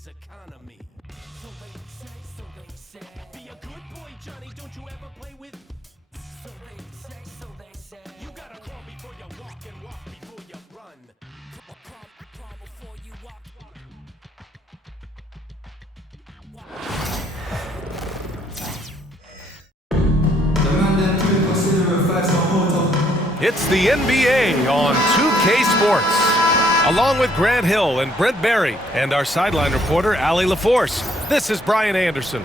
city's economy. So they say. Be a good boy, Johnny, don't you ever play with. So they say. You gotta crawl before you walk and walk before you run. Crawl before you walk. It's the NBA on 2K Sports. Along with Grant Hill and Brent Barry and our sideline reporter, Allie LaForce, this is Brian Anderson.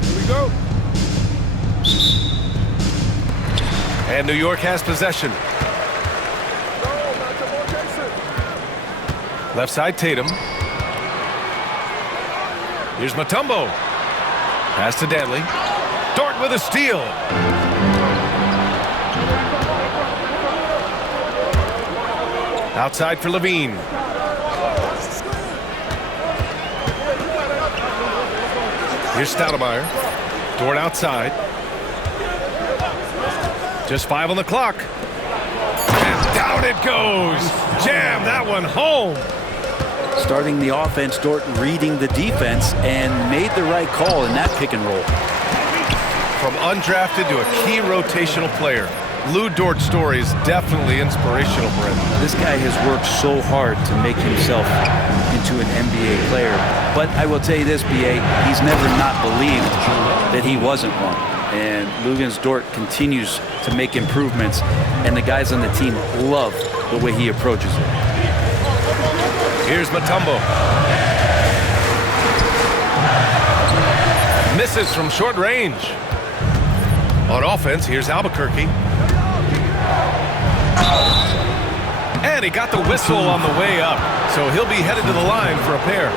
Here we go. And New York has possession. Left side, Tatum. Here's Mutombo. Pass to Danley. Dort with a steal. Outside for Levine. Here's Stoudemire. Dort outside. Just 5 on the clock. And down it goes. Jam that one home. Starting the offense, Dort reading the defense and made the right call in that pick and roll. From undrafted to a key rotational player, Lou Dort's story is definitely inspirational, Brent. This guy has worked so hard to make himself into an NBA player. But I will tell you this, BA, he's never not believed that he wasn't one. And Luguentz Dort continues to make improvements, and the guys on the team love the way he approaches it. Here's Mutombo. Misses from short range. On offense, here's Albuquerque. And he got the whistle on the way up, so he'll be headed to the line for a pair.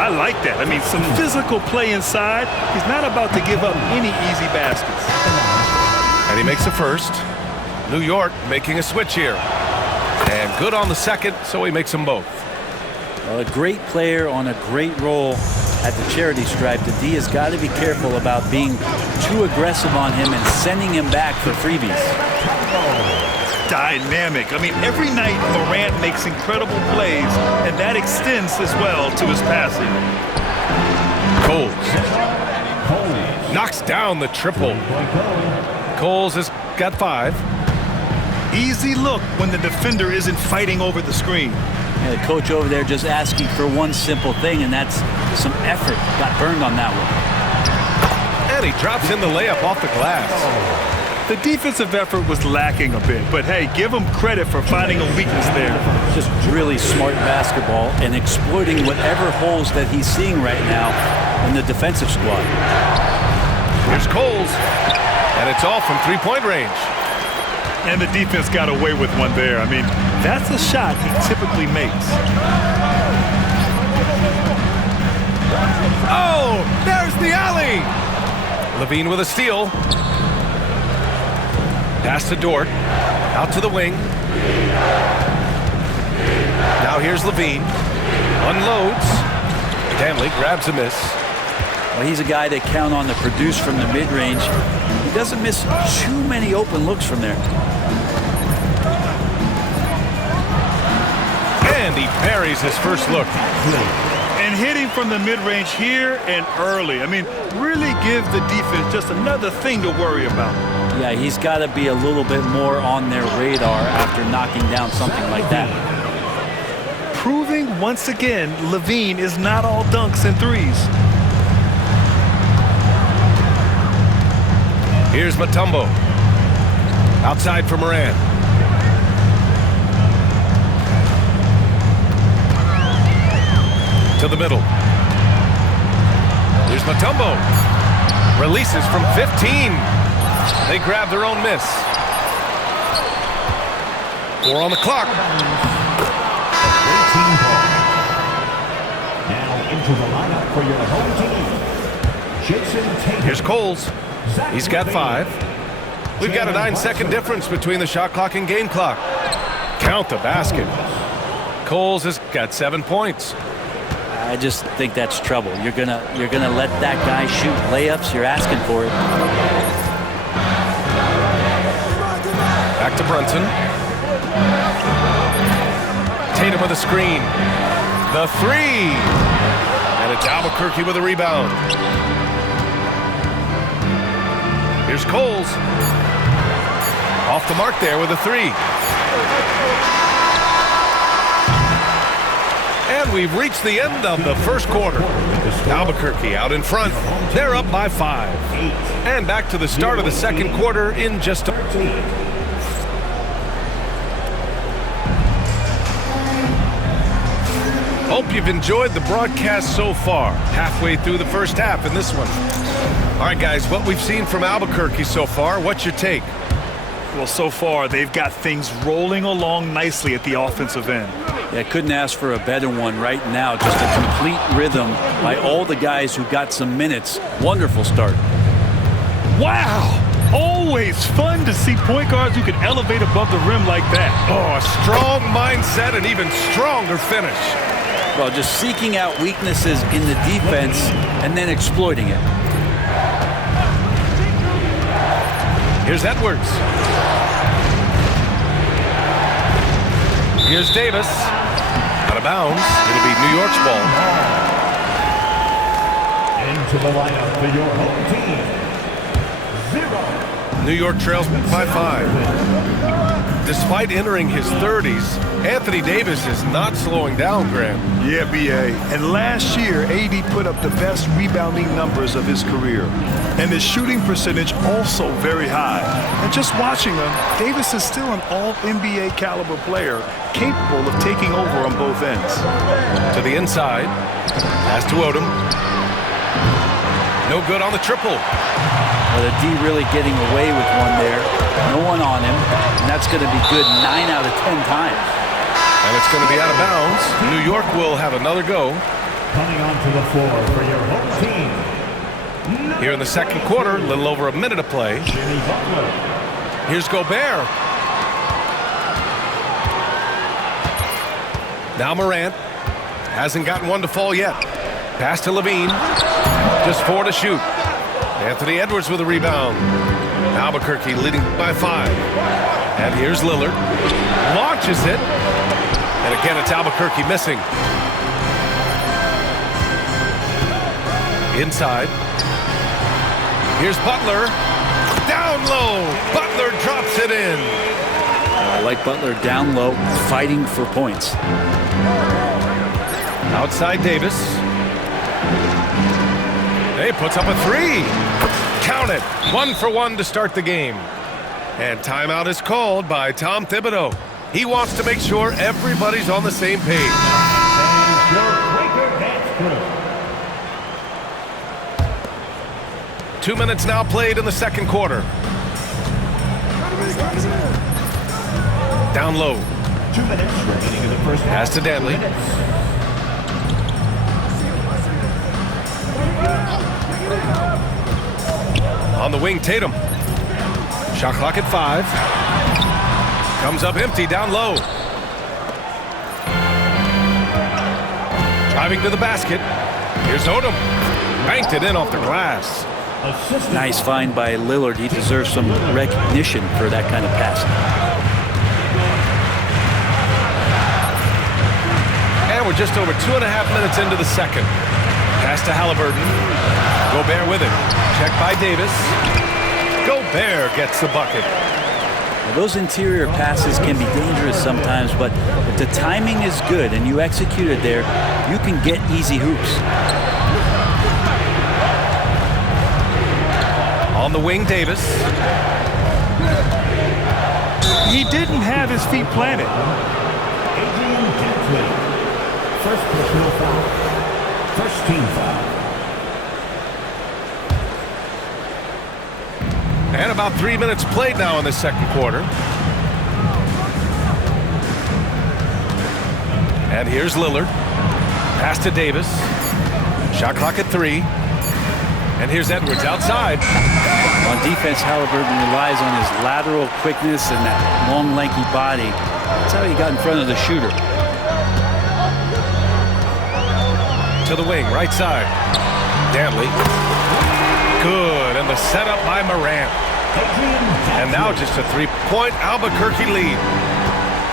I like that. I mean, some physical play inside. He's not about to give up any easy baskets. And he makes a first. New York making a switch here. And good on the second, so he makes them both. Well, a great player on a great role at the charity stripe. The D has got to be careful about being too aggressive on him and sending him back for freebies. Dynamic. I mean, every night Morant makes incredible plays, and that extends as well to his passing. Coles knocks down the triple. Coles has got 5. Easy look when the defender isn't fighting over the screen. Yeah, the coach over there just asking for one simple thing, and that's some effort. Got burned on that one. And he drops in the layup off the glass. The defensive effort was lacking a bit, but hey, give him credit for finding a weakness there. Just really smart basketball and exploiting whatever holes that he's seeing right now in the defensive squad. Here's Coles, and it's all from three-point range. And the defense got away with one there. I mean, that's a shot he typically makes. Oh, there's the alley. Levine with a steal. Pass to Dort. Out to the wing. Now here's Levine. Unloads. Danley grabs a miss. Well, he's a guy that count on to produce from the mid-range. He doesn't miss too many open looks from there. And he buries his first look. And hitting from the mid-range here and early. I mean, really give the defense just another thing to worry about. Yeah, he's got to be a little bit more on their radar after knocking down something like that. Proving once again, Levine is not all dunks and threes. Here's Mutombo. Outside for Morant. To the middle. Here's Mutombo. Releases from 15. They grab their own miss. 4 on the clock. Now into the lineup for your home team, Jason Tatum. Here's Coles. He's got 5. We've got a 9-second difference between the shot clock and game clock. Count the basket. Coles has got 7 points. I just think that's trouble. You're gonna let that guy shoot layups. You're asking for it. Back to Brunson. Tatum with a screen. The three. And it's Albuquerque with a rebound. Here's Coles. Off the mark there with a three. And we've reached the end of the first quarter. Albuquerque out in front. They're up by 5. And back to the start of the second quarter in just a... Hope you've enjoyed the broadcast so far. Halfway through the first half in this one. All right, guys, what we've seen from Albuquerque so far, what's your take? Well, so far, they've got things rolling along nicely at the offensive end. Yeah, couldn't ask for a better one right now. Just a complete rhythm by all the guys who got some minutes. Wonderful start. Wow! Always fun to see point guards who can elevate above the rim like that. Oh, a strong mindset and even stronger finish. Well, just seeking out weaknesses in the defense and then exploiting it. Here's Edwards. Here's Davis. Out of bounds. It'll be New York's ball. Into the lineup for your home team. 0. New York trails by 5. Despite entering his 30s, Anthony Davis is not slowing down, Graham. Yeah, B.A. And last year, AD put up the best rebounding numbers of his career. And his shooting percentage also very high. And just watching him, Davis is still an all-NBA caliber player, capable of taking over on both ends. To the inside. Pass to Odom. No good on the triple. Well, the D really getting away with one there. No one on him. And that's going to be good 9 out of 10 times. And it's going to be out of bounds. New York will have another go. Coming onto the floor for your home team. Here in the second quarter, a little over a minute of play. Jimmy Butler. Here's Gobert. Now Morant. Hasn't gotten one to fall yet. Pass to Levine. Just 4 to shoot. Anthony Edwards with a rebound. Albuquerque leading by 5. And here's Lillard. Launches it. And again, it's Albuquerque missing. Inside. Here's Butler. Down low. Butler drops it in. I like Butler down low, fighting for points. Outside Davis. He puts up a 3. Count it. 1 for 1 to start the game. And timeout is called by Tom Thibodeau. He wants to make sure everybody's on the same page. And your breaker dance crew. 2 minutes now played in the second quarter. Down low. 2 minutes remaining in the first half. Pass to Danley. On the wing, Tatum. Shot clock at 5. Comes up empty down low. Driving to the basket. Here's Odom. Banked it in off the glass. Nice find by Lillard. He deserves some recognition for that kind of passing. And we're just over 2.5 minutes into the second. Pass to Halliburton. Gobert with it. Check by Davis. Gobert gets the bucket. Well, those interior passes can be dangerous sometimes, but if the timing is good and you execute it there, you can get easy hoops. On the wing, Davis. He didn't have his feet planted. Adrian Dantley. First personal foul. First team foul. And about 3 minutes played now in the second quarter. And here's Lillard. Pass to Davis. Shot clock at 3. And here's Edwards outside. On defense, Halliburton relies on his lateral quickness and that long, lanky body. That's how he got in front of the shooter. to the wing, right side. Danley. Good, and the setup by Morant. And now just a 3-point Albuquerque lead.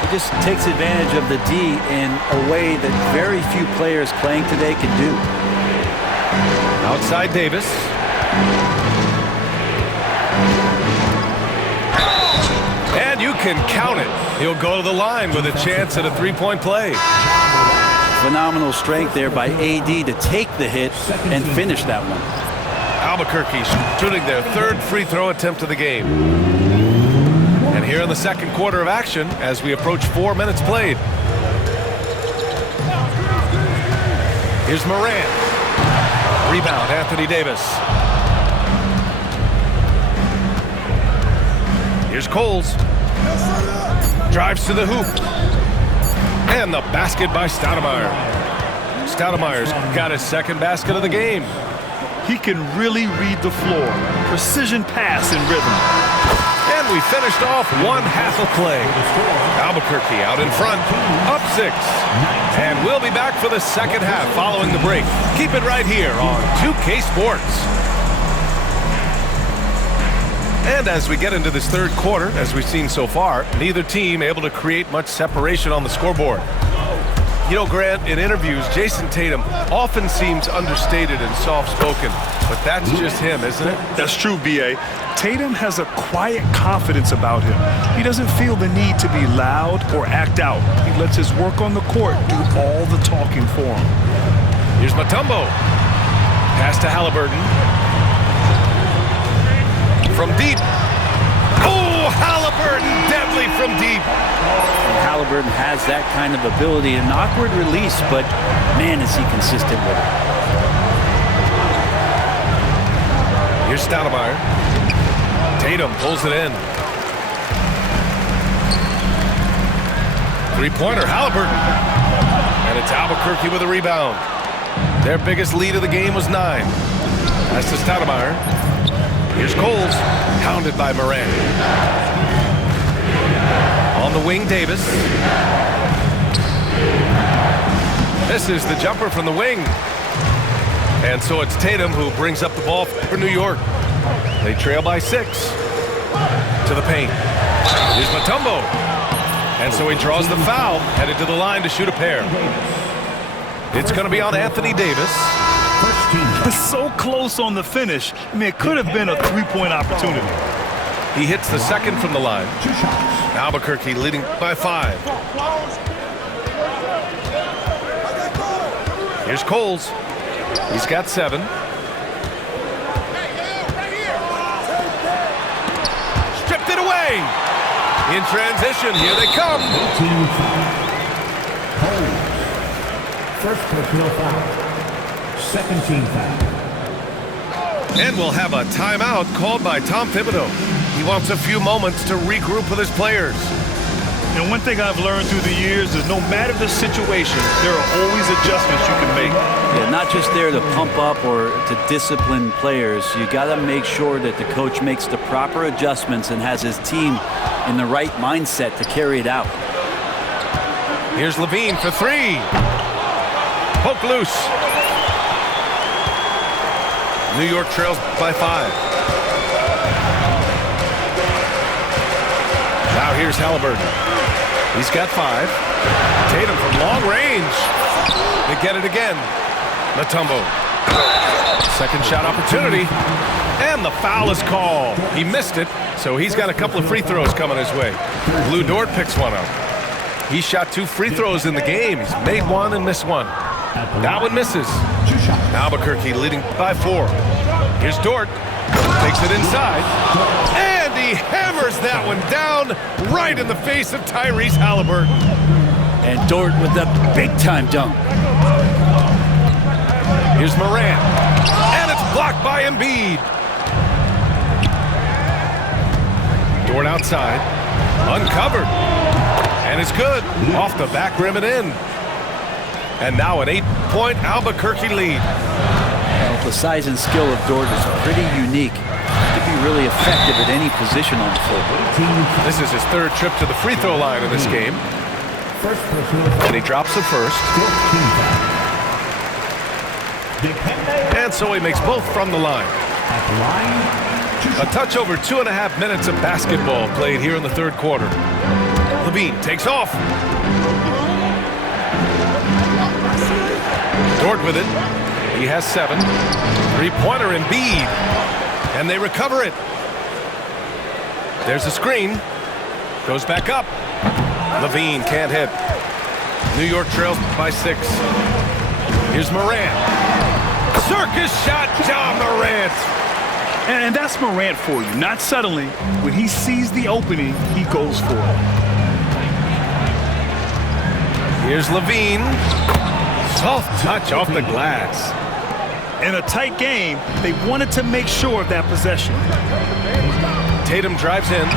He just takes advantage of the D in a way that very few players playing today can do. Outside Davis. And you can count it. He'll go to the line with a chance at a 3-point play. Phenomenal strength there by AD to take the hit and finish that one. Albuquerque shooting their third free throw attempt of the game. And here in the second quarter of action as we approach 4 minutes played. Here's Morant. Rebound, Anthony Davis. Here's Coles. Drives to the hoop. And the basket by Stoudemire. Stoudemire's got his second basket of the game. He can really read the floor. Precision pass and rhythm. And we finished off one half of play. Albuquerque out in front, up 6. And we'll be back for the second half following the break. Keep it right here on 2K Sports. And as we get into this third quarter, as we've seen so far, neither team able to create much separation on the scoreboard. You know, Grant, in interviews, Jason Tatum often seems understated and soft-spoken, but that's just him, isn't it? That's true, B.A. Tatum has a quiet confidence about him. He doesn't feel the need to be loud or act out. He lets his work on the court do all the talking for him. Here's Mutombo. Pass to Halliburton. From deep. Oh, Halliburton, deadly from deep. And Halliburton has that kind of ability. An awkward release, but man, is he consistent with it. Here's Stoudemire. Tatum pulls it in. Three-pointer, Halliburton. And it's Albuquerque with a rebound. Their biggest lead of the game was 9. That's to Stoudemire. Here's Coles, pounded by Morant. On the wing, Davis. This is the jumper from the wing. And so it's Tatum who brings up the ball for New York. They trail by 6. To the paint. Here's Mutombo. And so he draws the foul, headed to the line to shoot a pair. It's going to be on Anthony Davis. It's so close on the finish. I mean, it could have been a 3-point opportunity. He hits the second from the line. Albuquerque leading by 5. Here's Coles. He's got 7. Stripped it away. In transition, here they come. First personal foul. Second team foul. And we'll have a timeout called by Tom Thibodeau. He wants a few moments to regroup with his players. And one thing I've learned through the years is no matter the situation, there are always adjustments you can make. Yeah, not just there to pump up or to discipline players. You got to make sure that the coach makes the proper adjustments and has his team in the right mindset to carry it out. Here's Levine for 3. Poke loose. New York trails by 5. Now here's Halliburton. He's got 5. Tatum from long range. They get it again. Mutombo. Second shot opportunity. And the foul is called. He missed it, so he's got a couple of free throws coming his way. Lou Dort picks one up. He shot 2 free throws in the game. He's made 1 and missed 1. That one misses. Albuquerque leading by 4. Here's Dort. Takes it inside. And he hammers that one down right in the face of Tyrese Halliburton. And Dort with the big-time dunk. Here's Morant. And it's blocked by Embiid. Dort outside. Uncovered. And it's good. Off the back rim and in. And now an 8-point Albuquerque lead. Well, the size and skill of Dort is pretty unique. He could be really effective at any position on the floor. This is his 3rd trip to the free throw line in this game. And he drops the first. And so he makes both from the line. At the line, A touch over 2.5 minutes of basketball played here in the third quarter. Levine takes off. Dort with it. He has 7. Three-pointer Embiid. And they recover it. There's a screen. Goes back up. Levine can't hit. New York trails by 6. Here's Morant. Circus shot, John Morant. And that's Morant for you. Not settling. When he sees the opening, he goes for it. Here's Levine. Soft touch off the glass. In a tight game, they wanted to make sure of that possession. Tatum drives in.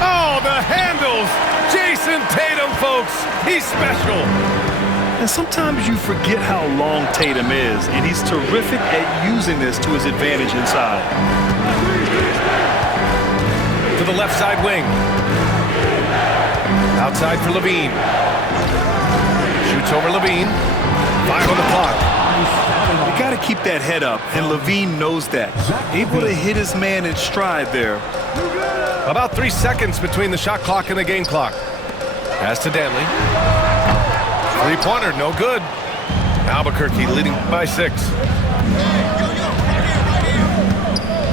Oh, the handles! Jason Tatum, folks. He's special. And sometimes you forget how long Tatum is, and he's terrific at using this to his advantage inside. To the left side wing. Outside for Levine. Shoots over Levine. 5 on the clock. You got to keep that head up, and Levine knows that. Able to hit his man in stride there. About 3 seconds between the shot clock and the game clock. Pass to Danley. Three-pointer, no good. Albuquerque leading by 6.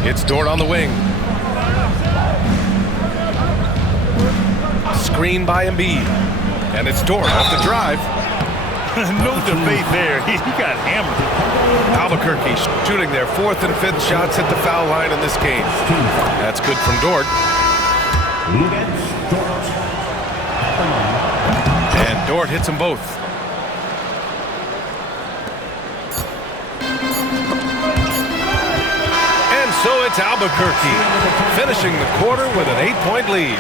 It's Dort on the wing. Screen by Embiid. And it's Dort off the drive. No debate there. He got hammered. Albuquerque shooting their 4th and 5th shots at the foul line in this game. That's good from Dort. And Dort hits them both. And so it's Albuquerque finishing the quarter with an 8-point lead.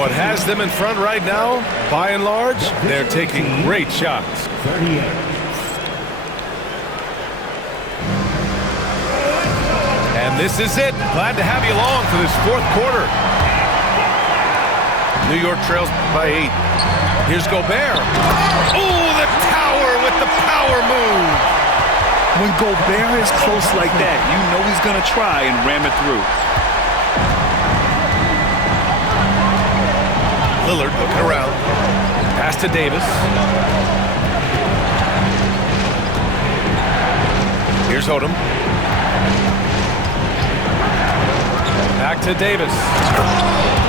What has them in front right now, by and large, they're taking great shots. 38. And this is it. Glad to have you along for this 4th quarter. New York trails by 8. Here's Gobert. Oh, the tower with the power move. When Gobert is close like that, you know he's going to try and ram it through. Lillard looking around. Pass to Davis. Here's Odom. Back to Davis.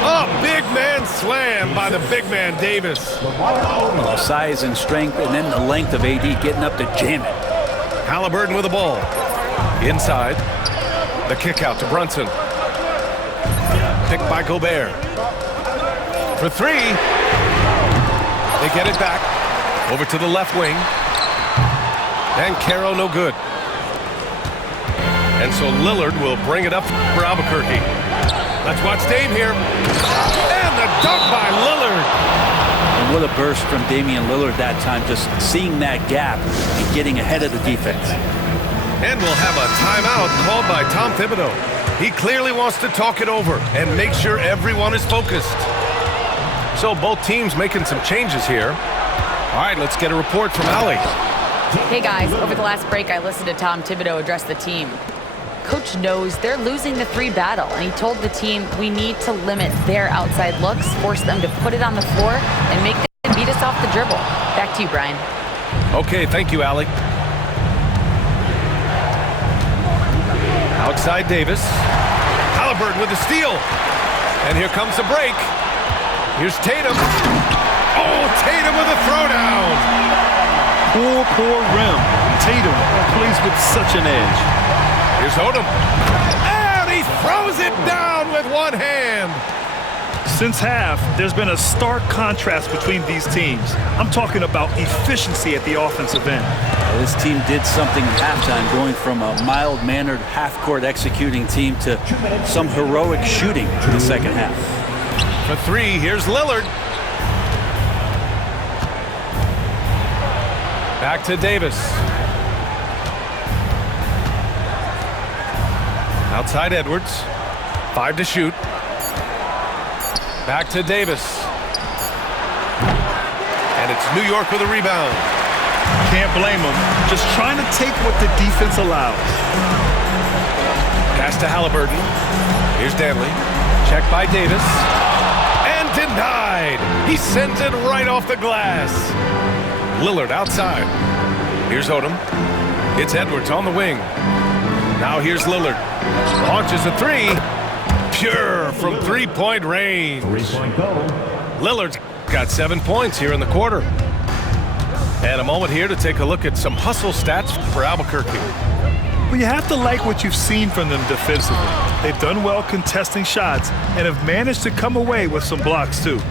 Oh, big man slam by the big man Davis. Well, size and strength, and then the length of AD getting up to jam it. Halliburton with the ball. Inside. The kick out to Brunson. Picked by Gobert. For 3. They get it back. Over to the left wing. And Caro no good. And so Lillard will bring it up for Albuquerque. Let's watch Dame here. And the dunk by Lillard. And what a burst from Damian Lillard that time, just seeing that gap and getting ahead of the defense. And we'll have a timeout called by Tom Thibodeau. He clearly wants to talk it over and make sure everyone is focused. So both teams making some changes here. All right, let's get a report from Allie. Hey guys, over the last break I listened to Tom Thibodeau address the team. Coach knows they're losing the 3 battle, and he told the team we need to limit their outside looks, force them to put it on the floor, and make them beat us off the dribble. Back to you, Brian. Okay, thank you, Allie. Outside Davis. Halliburton with the steal. And here comes the break. Here's Tatum. Oh, Tatum with a throwdown. Poor rim. Tatum plays with such an edge. Here's Odom. And he throws it down with one hand. Since half, there's been a stark contrast between these teams. I'm talking about efficiency at the offensive end. Well, this team did something at halftime, going from a mild-mannered half-court executing team to some heroic shooting in the second half. For 3, here's Lillard. Back to Davis. Outside Edwards. 5 to shoot. Back to Davis. And it's New York with a rebound. Can't blame him. Just trying to take what the defense allows. Pass to Halliburton. Here's Danley. Checked by Davis. And denied. He sends it right off the glass. Lillard outside. Here's Odom. It's Edwards on the wing. Now here's Lillard. Launches a three. Pure from three-point range. 3-point goal. Lillard's got 7 points here in the quarter. And a moment here to take a look at some hustle stats for Albuquerque. Well, you have to like what you've seen from them defensively. They've done well contesting shots and have managed to come away with some blocks too.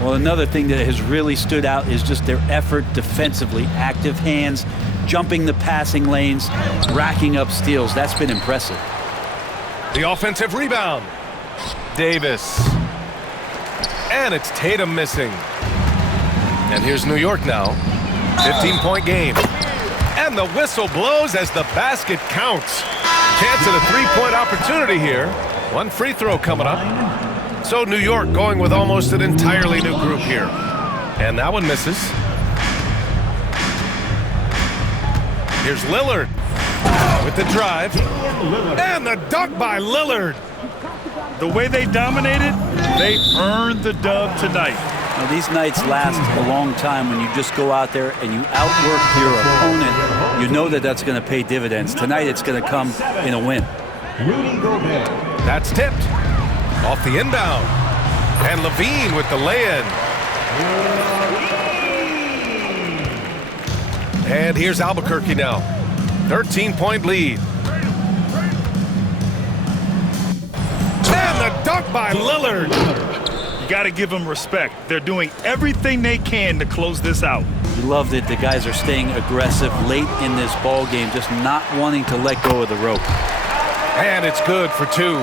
Well, another thing that has really stood out is just their effort defensively. Active hands, jumping the passing lanes, racking up steals. That's been impressive. The offensive rebound. Davis. And it's Tatum missing. And here's New York now. 15-point game. And the whistle blows as the basket counts. Chance at a three-point opportunity here. One free throw coming up. So New York going with almost an entirely new group here. And that one misses. Here's Lillard with the drive. And the dunk by Lillard. The way they dominated, they earned the dub tonight. Now, these nights last a long time when you just go out there and you outwork your opponent. You know that that's going to pay dividends. Tonight it's going to come in a win. That's tipped. Off the inbound. And Levine with the lay-in. And here's Albuquerque now. 13-point lead. And the dunk by Lillard. You got to give them respect. They're doing everything they can to close this out. You love that the guys are staying aggressive late in this ball game, just not wanting to let go of the rope. And it's good for two.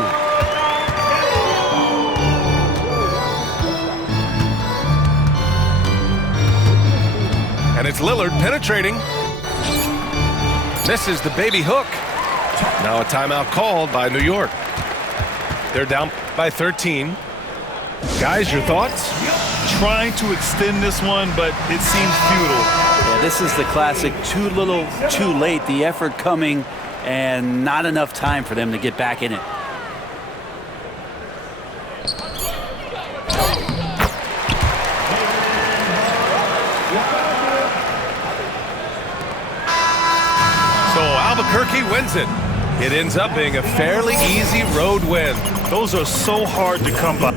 And it's Lillard penetrating. Misses the baby hook. Now a timeout called by New York. They're down by 13. Guys, your thoughts? Trying to extend this one, but it seems futile. Yeah, this is the classic too little, too late. The effort coming and not enough time for them to get back in it. So Albuquerque wins it. It ends up being a fairly easy road win. Those are so hard to come by.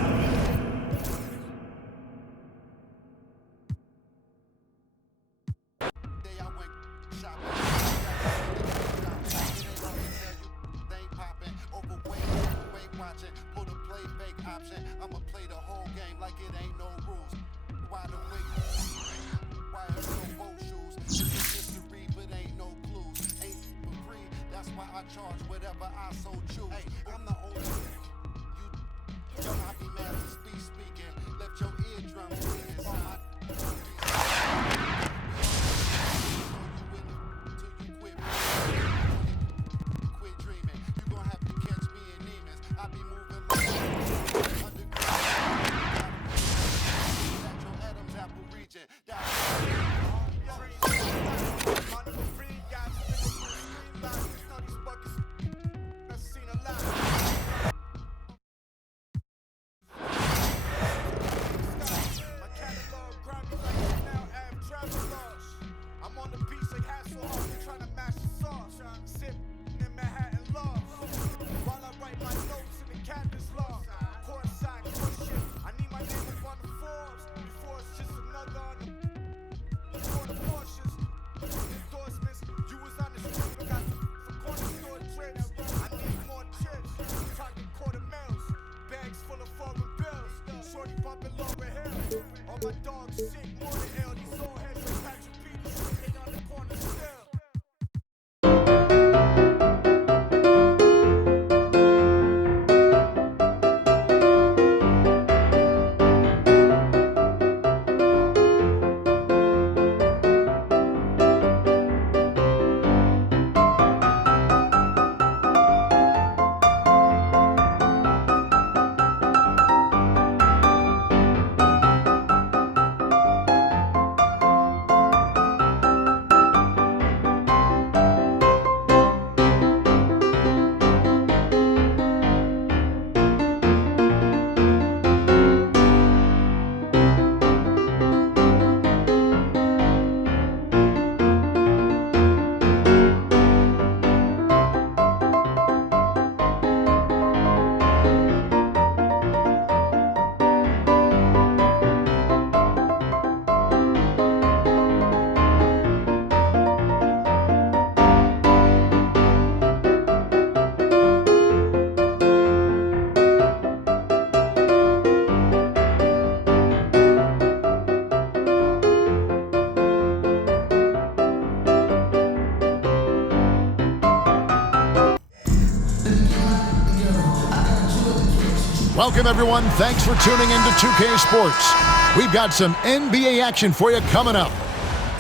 Welcome, everyone. Thanks for tuning into 2K Sports. We've got some NBA action for you coming up.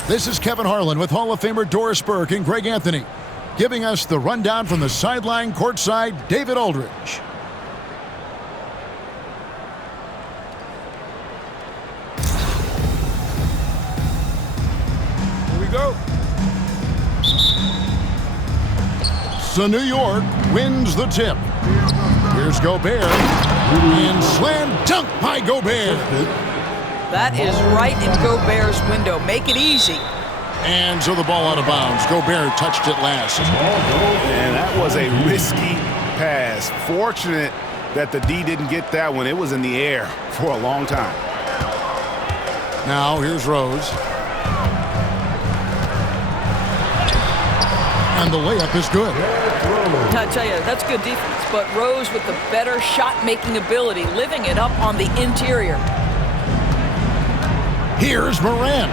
This is Kevin Harlan with Hall of Famer Doris Burke and Greg Anthony, giving us the rundown from the sideline courtside, David Aldridge. Here we go. So New York wins the tip. Here's Gobert, and slam dunk by Gobert. That is right in Gobert's window. Make it easy. And so the ball out of bounds. Gobert touched it last. And that was a risky pass. Fortunate that the D didn't get that one. It was in the air for a long time. Now here's Rose. And the layup is good. I tell you, that's good defense. But Rose with the better shot-making ability, living it up on the interior. Here's Morant.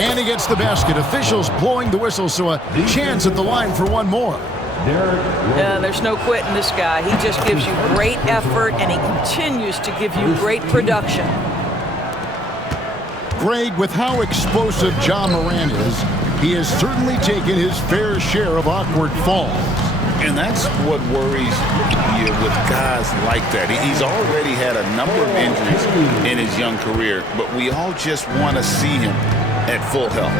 And he gets the basket. Officials blowing the whistle, so a chance at the line for one more. Yeah, there's no quitting this guy. He just gives you great effort, and he continues to give you great production. Greg, with how explosive Ja Morant is, he has certainly taken his fair share of awkward falls. And that's what worries you with guys like that. He's already had a number of injuries in his young career, but we all just want to see him at full health.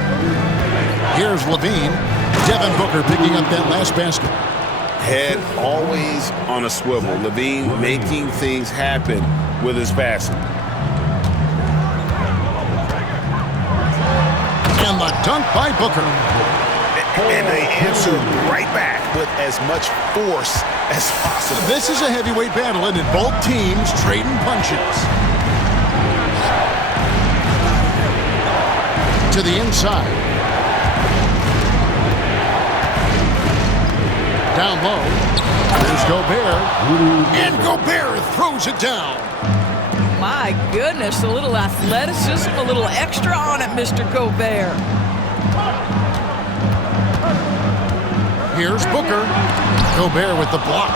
Here's Levine. Devin Booker picking up that last basket. Head always on a swivel. Levine making things happen with his passing. And the dunk by Booker. And they answer right back with as much force as possible. This is a heavyweight battle, and both teams trading punches. To the inside. Down low. There's Gobert. And Gobert throws it down. My goodness, a little athleticism, a little extra on it, Mr. Gobert. Here's Booker. Gobert with the block.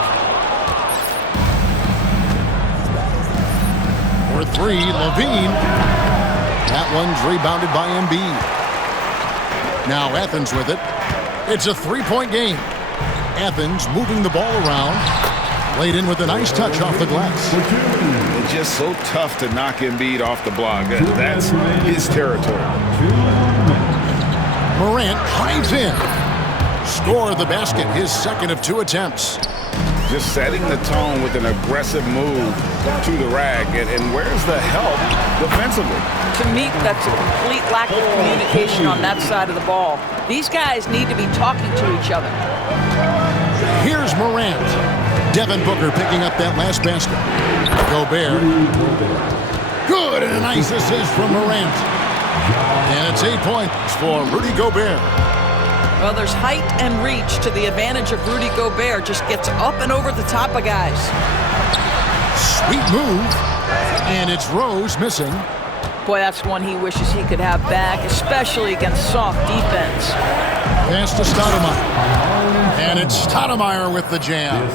For three, Levine. That one's rebounded by Embiid. Now Athens with it. It's a three-point game. Athens moving the ball around. Laid in with a nice touch off the glass. It's just so tough to knock Embiid off the block. That's his territory. Morant drives in. Score the basket, his second of two attempts. Just setting the tone with an aggressive move to the rack. And where's the help defensively? To me, that's a complete lack of communication on that side of the ball. These guys need to be talking to each other. Here's Morant. Devin Booker picking up that last basket. Gobert. Good, and a nice assist from Morant. And it's 8 points for Rudy Gobert. Well, there's height and reach to the advantage of Rudy Gobert. Just gets up and over the top of guys. Sweet move. And it's Rose missing. Boy, that's one he wishes he could have back, especially against soft defense. Pass to Stoudemire. And it's Stoudemire with the jam.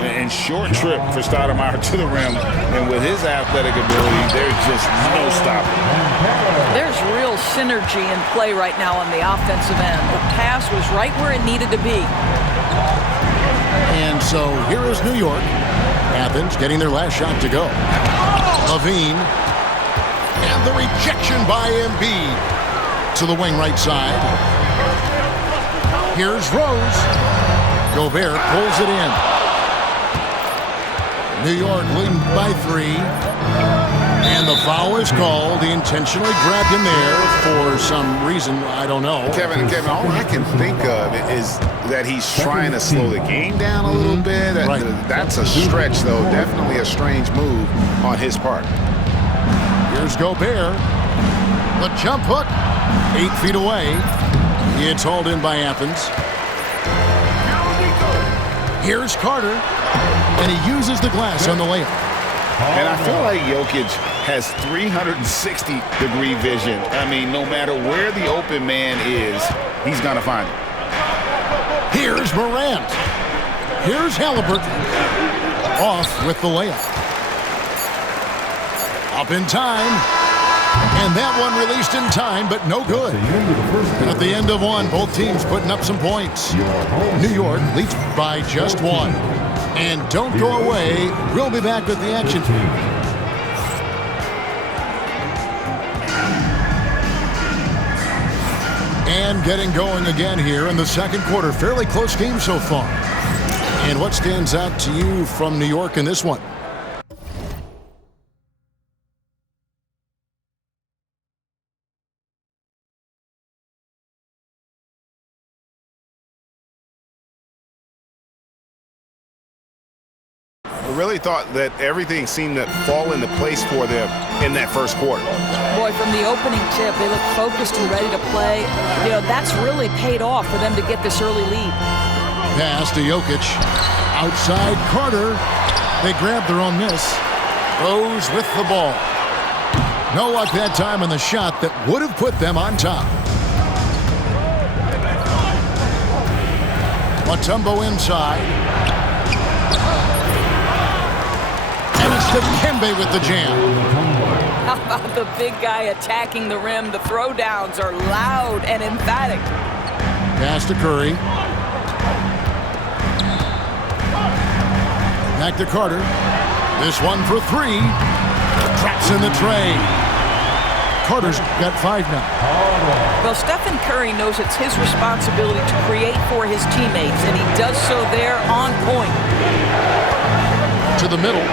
And short trip for Stoudemire to the rim. And with his athletic ability, there's just no stopping. There's real synergy in play right now on the offensive end. The pass was right where it needed to be. And so here is New York. Athens getting their last shot to go. Levine. And the rejection by Embiid. To the wing right side. Here's Rose. Gobert pulls it in. New York leading by 3. And the foul is called. He intentionally grabbed him there for some reason. I don't know. Kevin, all I can think of is that he's trying to slow the game down a little bit. Right. That's a stretch, though. Definitely a strange move on his part. Here's Gobert. The jump hook. 8 feet away. It's hauled in by Athens. Here's Carter. And he uses the glass on the layup. And I feel like Jokic has 360-degree vision. I mean, no matter where the open man is, he's going to find it. Here's Morant. Here's Halliburton. off with the layup. Up in time. And that one released in time, but no good. At the end of one, both teams putting up some points. New York leads by just one. And don't go away. We'll be back with the action. And getting going again here in the second quarter. Fairly close game so far. And what stands out to you from New York in this one? I really thought that everything seemed to fall into place for them in that first quarter. Boy, from the opening tip, they look focused and ready to play. You know, that's really paid off for them to get this early lead. Pass to Jokic. Outside Carter. They grab their own miss. Rose with the ball. No luck that time on the shot that would have put them on top. Mutombo inside. And it's Dikembe with the jam. How about the big guy attacking the rim? The throwdowns are loud and emphatic. Pass to Curry. Back to Carter. This one for three. Traps in the tray. Carter's got 5 now. Well, Stephen Curry knows it's his responsibility to create for his teammates, and he does so there on point. To the middle.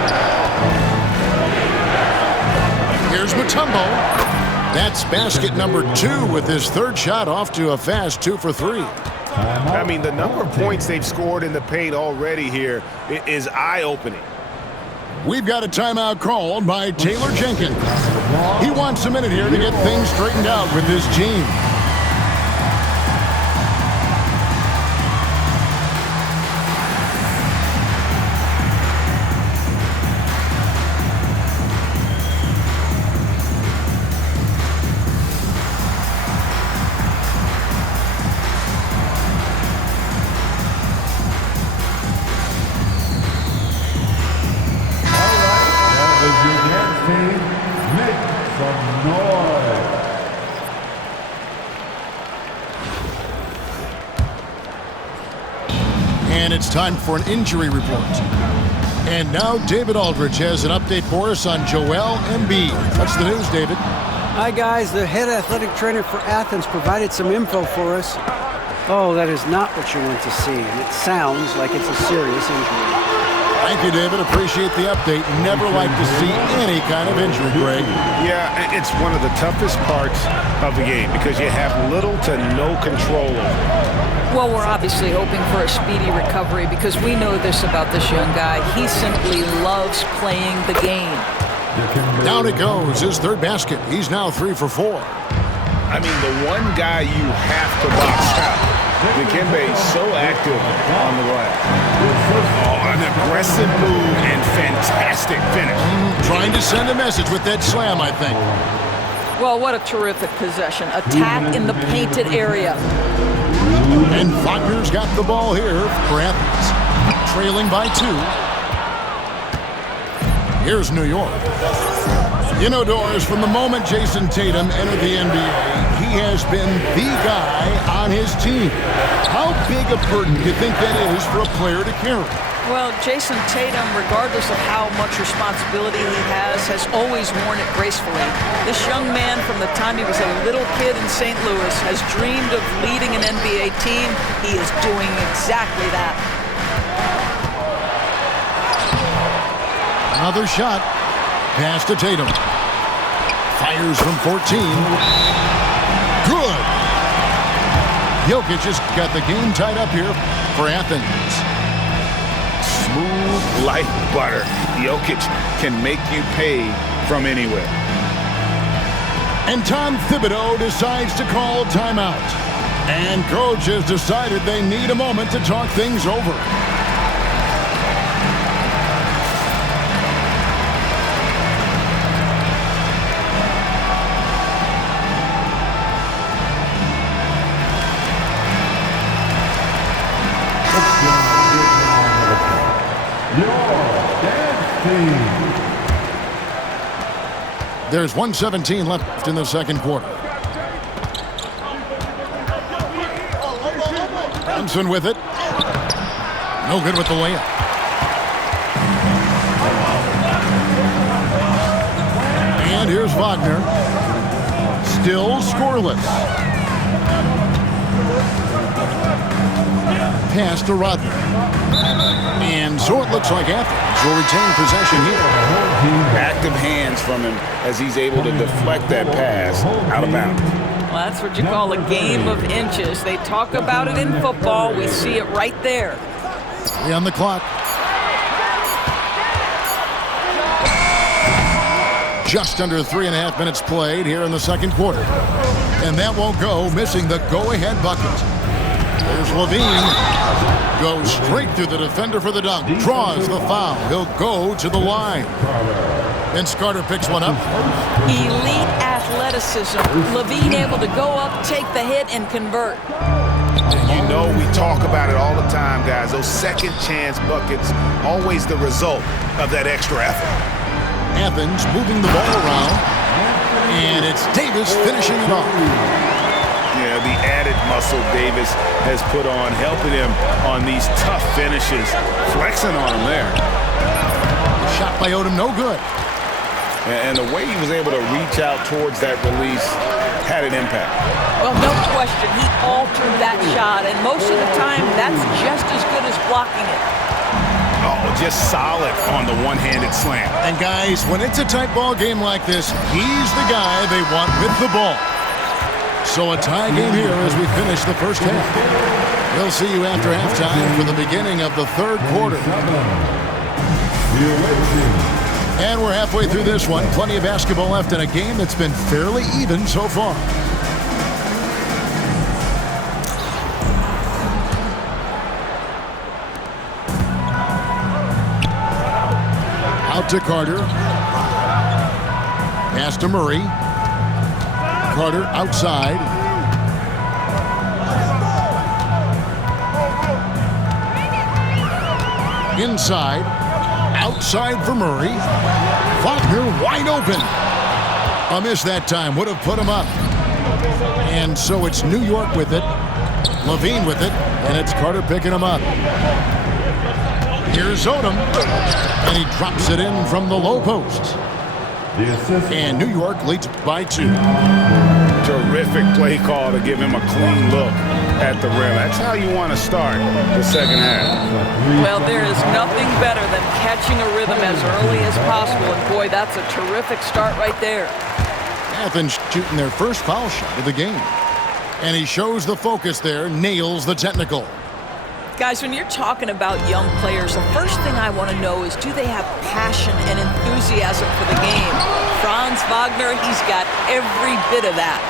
Here's Mutombo. That's basket number 2 with his third shot off to a fast 2 for 3. I mean, the number of points they've scored in the paint already here is eye-opening. We've got a timeout called by Taylor Jenkins. He wants a minute here to get things straightened out with his team. And it's time for an injury report. And now David Aldridge has an update for us on Joel Embiid. What's the news, David? Hi, guys. The head athletic trainer for Athens provided some info for us. Oh, that is not what you want to see. And it sounds like it's a serious injury. Thank you, David. Appreciate the update. Never like to see any kind of injury, Greg. Yeah, it's one of the toughest parts of the game because you have little to no control over it. Well, we're obviously hoping for a speedy recovery because we know this about this young guy. He simply loves playing the game. Down it goes, his third basket. He's now 3 for 4. I mean, the one guy you have to box out. Dikembe is so active on the right. Oh, an aggressive move and fantastic finish. Trying to send a message with that slam, I think. Well, what a terrific possession. Attack in the painted area. And Wagner's got the ball here for Athens. Trailing by 2. Here's New York. You know, Doris, from the moment Jason Tatum entered the NBA, he has been the guy on his team. How big a burden do you think that is for a player to carry? Well, Jason Tatum, regardless of how much responsibility he has always worn it gracefully. This young man, from the time he was a little kid in St. Louis, has dreamed of leading an NBA team. He is doing exactly that. Another shot. Pass to Tatum. Fires from 14. Good. Jokic has got the game tied up here for Athens. Smooth like butter. Jokic can make you pay from anywhere. And Tom Thibodeau decides to call timeout. And coach has decided they need a moment to talk things over. There's 1:17 left in the second quarter. Thompson with it. No good with the layup. And here's Wagner. Still scoreless. Pass to Rodman. And so it looks like Athens will retain possession here. Active hands from him as he's able to deflect that pass out of bounds. Well, that's what you call a game of inches. They talk about it in football. We see it right there. 3 on the clock. Just under 3.5 minutes played here in the second quarter. And that won't go, missing the go-ahead bucket. There's Levine. Goes straight through the defender for the dunk. Draws the foul. He'll go to the line. And Carter picks one up. Elite athleticism. Levine able to go up, take the hit, and convert. You know we talk about it all the time, guys. Those second chance buckets, always the result of that extra effort. Athens moving the ball around. And it's Davis finishing it off. Yeah, the added muscle Davis has put on, helping him on these tough finishes. Flexing on him there. The shot by Odom, no good. And the way he was able to reach out towards that release had an impact. Well, no question. He altered that shot, and most of the time, that's just as good as blocking it. Oh, just solid on the one-handed slam. And guys, when it's a tight ball game like this, he's the guy they want with the ball. So a tie game here as we finish the first half. We'll see you after halftime for the beginning of the third quarter. And we're halfway through this one. Plenty of basketball left in a game that's been fairly even so far. Out to Carter. Pass to Murray. Carter outside. Inside. Outside for Murray. Wagner wide open. A miss that time. Would have put him up. And so it's New York with it. Levine with it. And it's Carter picking him up. Here's Odom. And he drops it in from the low post. And New York leads by 2. Terrific play call to give him a clean look at the rim. That's how you want to start the second half. Well, there is nothing better than catching a rhythm as early as possible. And boy, that's a terrific start right there. Athens shooting their first foul shot of the game. And he shows the focus there, nails the technical. Guys, when you're talking about young players, the first thing I want to know is, do they have passion and enthusiasm for the game? Franz Wagner, he's got every bit of that.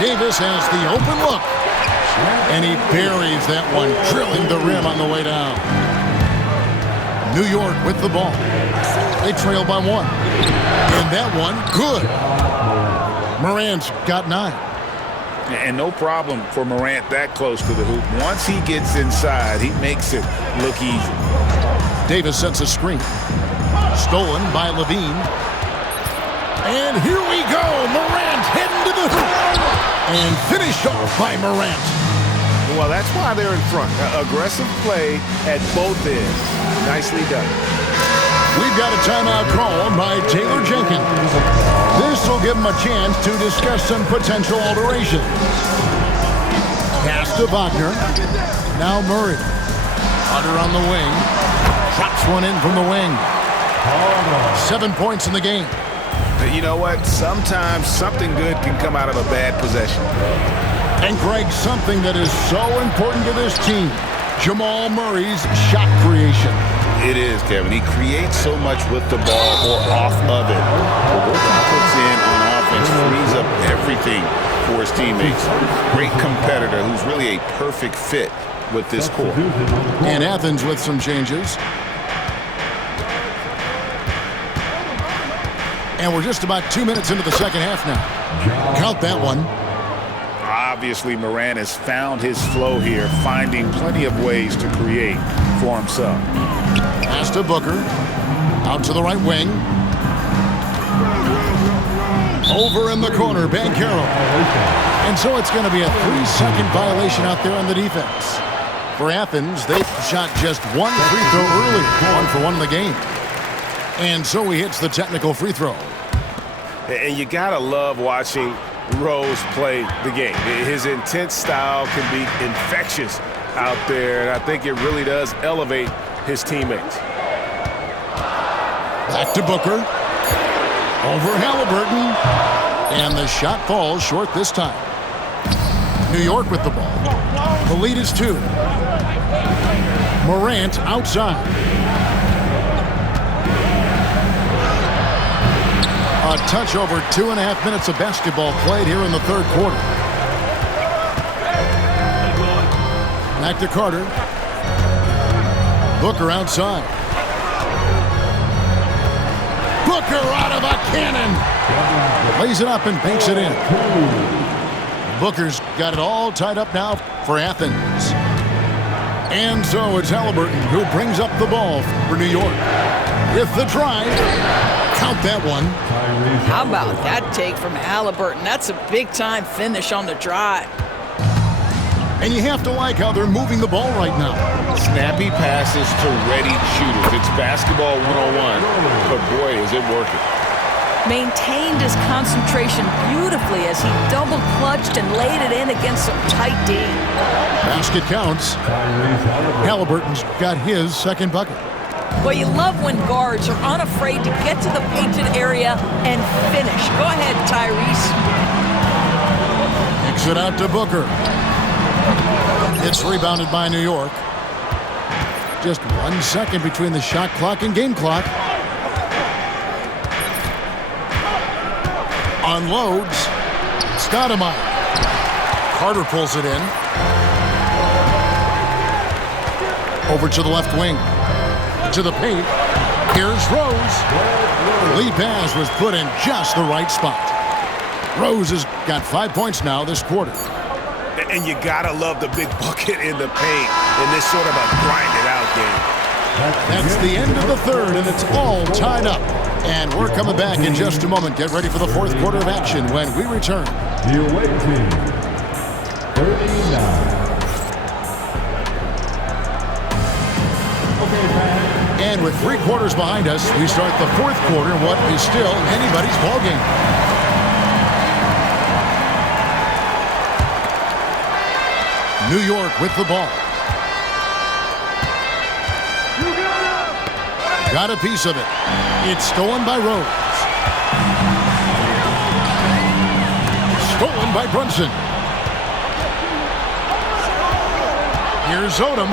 Davis has the open look. And he buries that one, drilling the rim on the way down. New York with the ball. They trail by 1. And that one, good. Morant's got 9. And no problem for Morant that close to the hoop. Once he gets inside, he makes it look easy. Davis sets a screen. Stolen by Levine. And here we go. Morant heading to the hoop. And finished off by Morant. Well, that's why they're in front. Aggressive play at both ends. Nicely done. We've got a timeout call by Taylor Jenkins. This will give him a chance to discuss some potential alterations. Pass to Wagner. Now Murray. Hunter on the wing. Drops one in from the wing. 7 points in the game. You know what? Sometimes something good can come out of a bad possession. And Greg, something that is so important to this team, Jamal Murray's shot creation. It is, Kevin. He creates so much with the ball or off of it. But what he puts in on offense frees up everything for his teammates. Great competitor who's really a perfect fit with this core. And Athens with some changes. And we're just about 2 minutes into the second half now. Count that one. Obviously, Morant has found his flow here, finding plenty of ways to create for himself. Pass to Booker. Out to the right wing. Over in the corner, Banchero. And so it's going to be a 3-second violation out there on the defense. For Athens, they shot just one free throw early, 1 for 1 in the game. And so he hits the technical free throw. And you got to love watching Rose play the game. His intense style can be infectious out there, and I think it really does elevate his teammates. Back to Booker. Over Halliburton. And the shot falls short this time. New York with the ball. The lead is 2. Morant outside. A touch over 2.5 minutes of basketball played here in the third quarter. Back to Carter. Booker outside. Booker out of a cannon. Lays it up and banks it in. Booker's got it all tied up now for Athens. And so it's Halliburton who brings up the ball for New York. With the drive. Count that one. How about that take from Halliburton? That's a big-time finish on the drive. And you have to like how they're moving the ball right now. Snappy passes to ready shooters. It's basketball 101, but boy, is it working. Maintained his concentration beautifully as he double-clutched and laid it in against some tight D. Basket counts. Halliburton's got his second bucket. Well, you love when guards are unafraid to get to the painted area and finish. Go ahead, Tyrese. Kicks it out to Booker. It's rebounded by New York. Just 1 second between the shot clock and game clock. Unloads. Stoudemire. Carter pulls it in. Over to the left wing. To the paint. Here's Rose. The lead pass was put in just the right spot. Rose has got 5 points now this quarter. And you got to love the big bucket in the paint in this sort of a grind-it-out game. That's the end of the third, and it's all tied up. And we're coming back in just a moment. Get ready for the fourth quarter of action when we return. The away team, 39. And with 3 quarters behind us, we start the fourth quarter in what is still anybody's ballgame. New York with the ball. Got a piece of it. It's stolen by Rose. Stolen by Brunson. Here's Odom.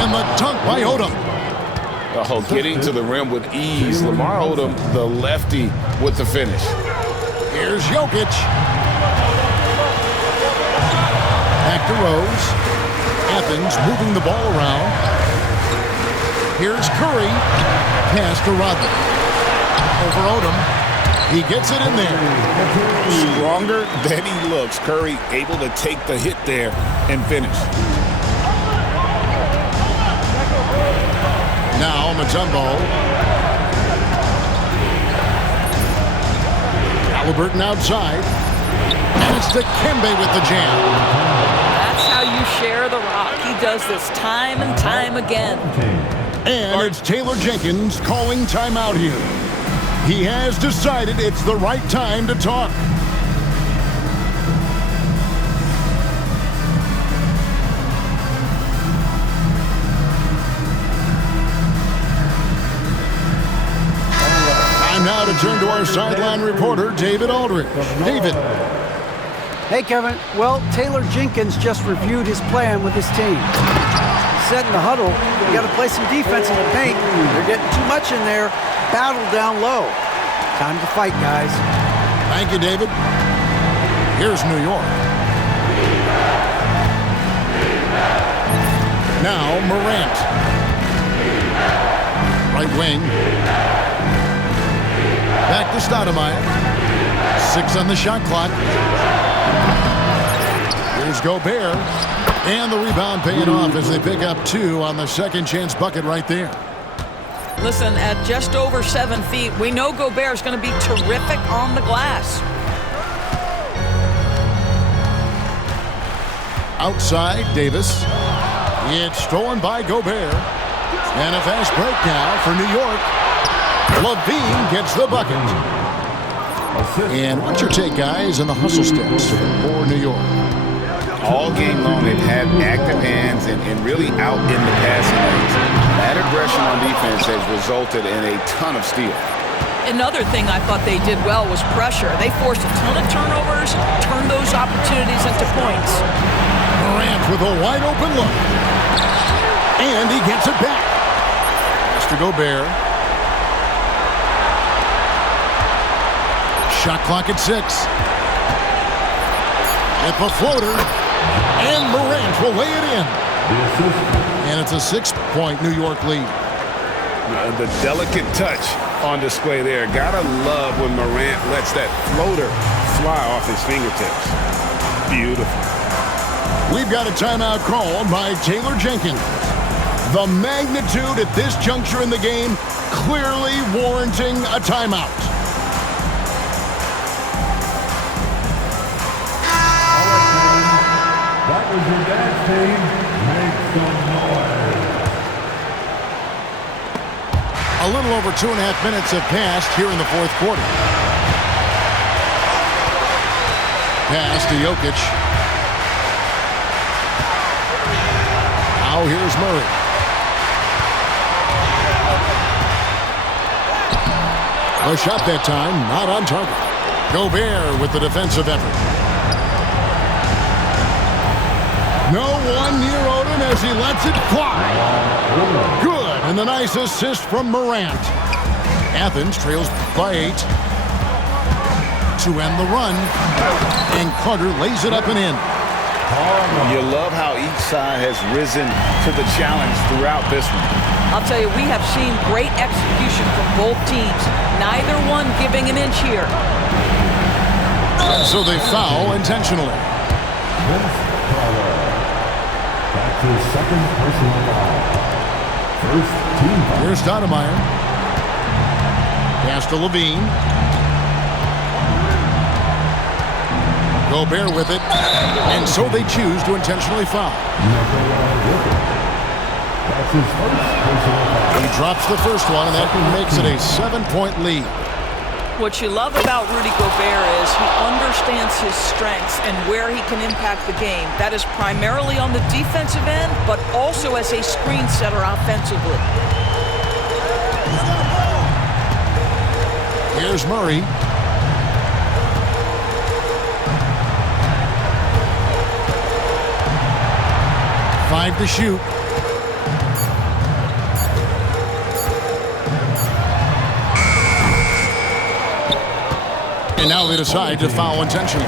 And the dunk by Odom. Oh, getting to the rim with ease. Lamar Odom, the lefty, with the finish. Here's Jokic. Back to Rose. Athens moving the ball around. Here's Curry. Pass to Rodman. Over Odom. He gets it in there. Stronger than he looks. Curry able to take the hit there and finish. Now Mutombo. Halliburton outside. And it's Dikembe with the jam. That's how you share the rock. He does this time and time again. And it's Taylor Jenkins calling timeout here. He has decided it's the right time to talk. Time now to turn to our sideline reporter, David Aldridge. David. Hey, Kevin. Well, Taylor Jenkins just reviewed his plan with his team. He said in the huddle, you got to play some defense in the paint. They're getting too much in there. Battle down low. Time to fight, guys. Thank you, David. Here's New York. Now Morant. Right wing. Back to Stoudemire. 6 on the shot clock. Here's Gobert. And the rebound paying off as they pick up 2 on the second chance bucket right there. Listen, at just over 7 feet, we know Gobert is going to be terrific on the glass. Outside, Davis. It's stolen by Gobert. And a fast break now for New York. LaVine gets the bucket. And what's your take, guys, on the hustle steps for New York? All game long, they've had active hands and really out in the passing lanes. That aggression on defense has resulted in a ton of steals. Another thing I thought they did well was pressure. They forced a ton of turnovers, turned those opportunities into points. Morant with a wide open look. And he gets it back. Mr. Gobert. Shot clock at 6. At the floater. And Morant will lay it in. And it's a 6-point New York lead. The delicate touch on display there. Gotta love when Morant lets that floater fly off his fingertips. Beautiful. We've got a timeout called by Taylor Jenkins. The magnitude at this juncture in the game clearly warranting a timeout. That was your dance team. Make some noise. A little over 2.5 minutes have passed here in the fourth quarter. Pass to Jokic. Now here's Murray. A shot that time, not on target. Gobert with the defensive effort. No one near Odom as he lets it fly. Good, and the nice assist from Morant. Athens trails by 8 to end the run, and Carter lays it up and in. You love how each side has risen to the challenge throughout this one. I'll tell you, we have seen great execution from both teams. Neither one giving an inch here. So they foul intentionally. That's his second personal foul. First team foul. Here's Stoudemire. Pass to LaVine. Gobert with it. And so they choose to intentionally foul. That's his first personal foul. He drops the first one, and that makes it a 7-point lead. What you love about Rudy Gobert is he understands his strengths and where he can impact the game. That is primarily on the defensive end, but also as a screen setter offensively. Here's Murray. Five to shoot. And now they decide to foul intentionally.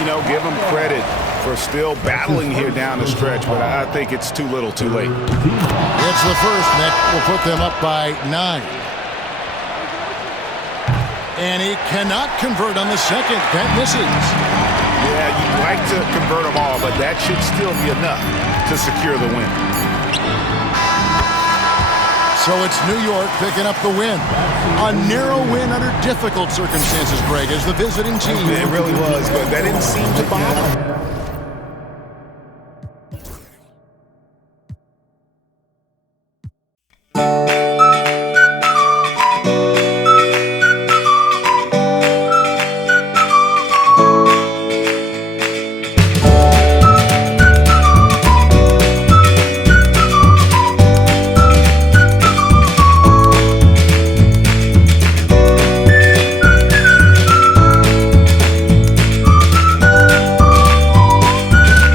You know, give them credit for still battling here down the stretch, but I think it's too little too late. It's the first, and that will put them up by 9. And he cannot convert on the second. That misses. Yeah, you'd like to convert them all, but that should still be enough to secure the win. So it's New York picking up the win. A narrow win under difficult circumstances, Greg, as the visiting team. It really was, but that didn't seem to bother them.